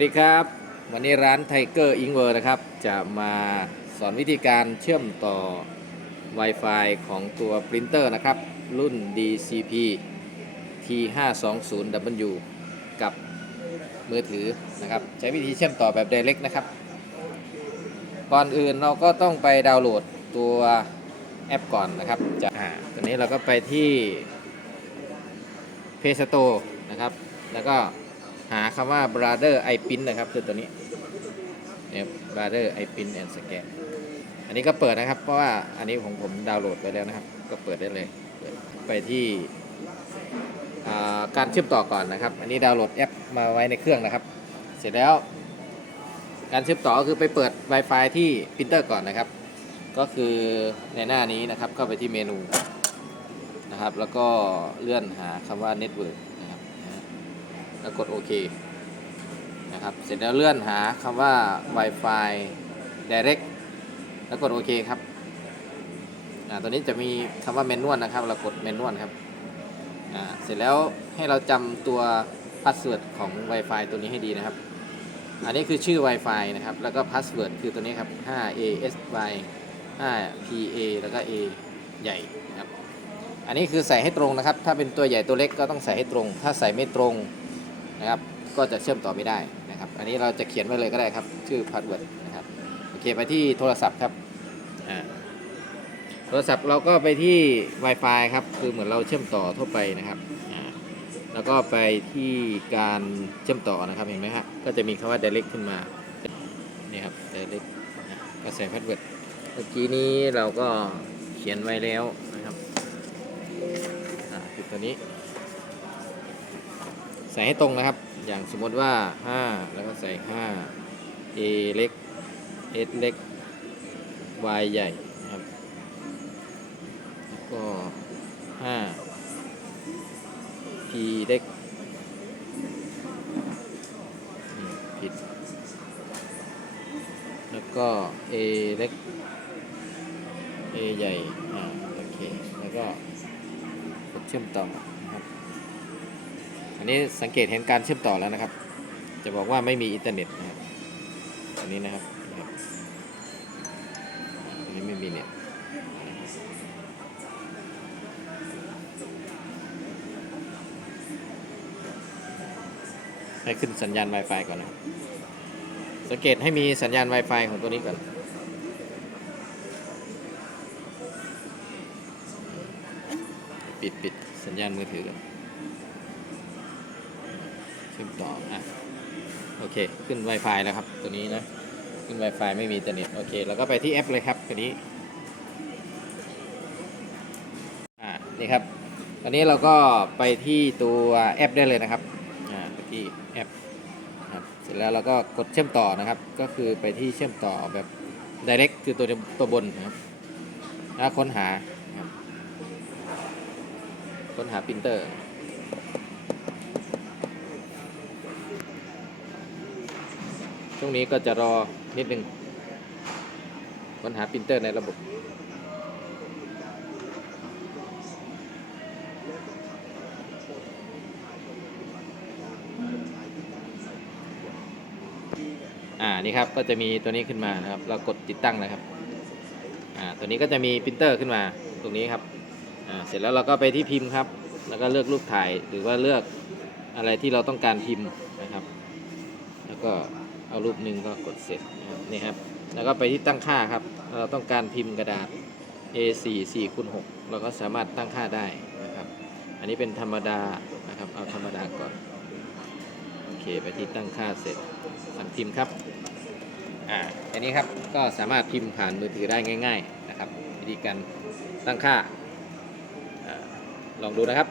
วัสดีครับ วันนี้ร้านไทเกอร์อิงเวอร์นะครับ จะมาสอนวิธีการเชื่อมต่อ Wi-Fi ของตัวปรินเตอร์นะครับ รุ่น DCP T520W กับมือถือนะครับ ใช้วิธีเชื่อมต่อแบบ Direct นะครับ ก่อนอื่นเราก็ต้องไปดาวน์โหลดตัวแอปก่อนนะครับจะอ่าตอนนี้เราก็ไปที่ Play Store นะครับ แล้วก็ หาคำว่า brother i p i n นะครับ คือตัวนี้เนี่ย brother i p i n and scan อันนี้ก็เปิดนะครับ เพราะว่าอันนี้ของผมดาวน์โหลดไปแล้วนะครับ ก็เปิดได้เลย ไปที่อ่าการเชื่อมต่อก่อนนะครับ อันนี้ดาวน์โหลดแอปมาไว้ในเครื่องนะครับ เสร็จแล้ว การเชื่อมต่อก็คือไปเปิด Wi-Fi ที่ปรินเตอร์ก่อนนะครับ ก็คือในหน้านี้นะครับ เข้าไปที่เมนูนะครับ แล้วก็เลื่อนหาคำว่า Network นะครับนะฮะ แล้วกดโอเคนะครับ เสร็จแล้วเลื่อนหาคำว่า Wi-Fi Direct แล้วกดโอเคครับอ่าตัวนี้จะมีคำว่าเมนวลนะครับ เรากดเมนวลครับอ่าเสร็จแล้วให้เราจำตัวพาสเวิร์ดของ Wi-Fi ตัวนี้ให้ดีนะครับ อันนี้คือชื่อ Wi-Fi นะครับ แล้วก็พาสเวิร์ดคือตัวนี้ครับ 5ASY 5PA แล้วก็ A ใหญ่นะครับ อันนี้คือใส่ให้ตรงนะครับ ถ้าเป็นตัวใหญ่ตัวเล็กก็ต้องใส่ให้ตรง ถ้าใส่ไม่ตรง นะครับ ก็จะเชื่อมต่อไม่ได้นะครับ อันนี้เราจะเขียนไว้เลยก็ได้ครับ ชื่อพาสเวิร์ดนะครับ โอเคไปที่โทรศัพท์ครับ โทรศัพท์เราก็ไปที่ Wi-Fi ครับ คือเหมือนเราเชื่อมต่อทั่วไปนะครับ แล้วก็ไปที่การเชื่อมต่อนะครับ เห็นไหมครับ ก็จะมีคำว่า direct ขึ้นมา นี่ครับ direct นะก็ใส่พาสเวิร์ด เมื่อกี้นี้เราก็เขียนไว้แล้วนะครับ อ่าคือตัวนี้ ใส่ให้ตรงนะครับ อย่างสมมติว่า 5 แล้วก็ใส่ 5 A เล็ก S เล็ก Y ใหญ่นะครับแล้วก็ 5 P เล็กนี่ผิด แล้วก็ A เล็ก A ใหญ่ อ่า โอเค แล้วก็เชื่อมต่อ อันนี้สังเกตเห็นการเชื่อมต่อแล้วนะครับ จะบอกว่าไม่มีอินเทอร์เน็ตนะครับอันนี้นะครับอันนี้ไม่มีเน็ตให้ขึ้นสัญญาณ Wi-Fi ก่อนนะสังเกตให้มีสัญญาณ Wi-Fi ของตัวนี้ก่อนปิดปิดสัญญาณมือถือก่อน เชื่อมต่ออะโอเค ขึ้น Wi-Fi แล้วครับ ตัวนี้นะ ขึ้น Wi-Fi ไม่มีอินเทอร์เน็ต โอเค แล้วก็ไปที่แอปเลยครับตัวนี้ อ่า นี่ครับ ตอนนี้เราก็ไปที่ตัวแอปได้เลยนะครับ อ่า ไปที่แอปครับ เสร็จแล้วเราก็กดเชื่อมต่อนะครับ ก็คือไปที่เชื่อมต่อแบบ direct คือตัวตัวบนนะครับ แล้วค้นหาค้นหาปรินเตอร์ ช่วงนี้ก็จะรอนิดนึงค้นหาปรินเตอร์ในระบบอ่านี่ครับก็จะมีตัวนี้ขึ้นมานะครับเรากดติดตั้งนะครับอ่าตัวนี้ก็จะมีปรินเตอร์ขึ้นมาตรงนี้ครับอ่าเสร็จแล้วเราก็ไปที่พิมพ์ครับ แล้วก็เลือกรูปถ่ายหรือว่าเลือกอะไรที่เราต้องการพิมพ์นะครับ แล้วก็ เอารูปหนึ่งก็กดเสร็จนะครับนี่ครับ แล้วก็ไปที่ตั้งค่าครับ เราต้องการพิมพ์กระดาษ A4 4คูณ6เราก็สามารถตั้งค่าได้นะครับ อันนี้เป็นธรรมดานะครับ เอาธรรมดาก่อน โอเค ไปที่ตั้งค่าเสร็จ สั่งพิมพ์ครับ อ่า อันนี้ครับ ก็สามารถพิมพ์ผ่านมือถือได้ง่าย ๆ นะครับ วิธีการตั้งค่าอาลองดูนะครับ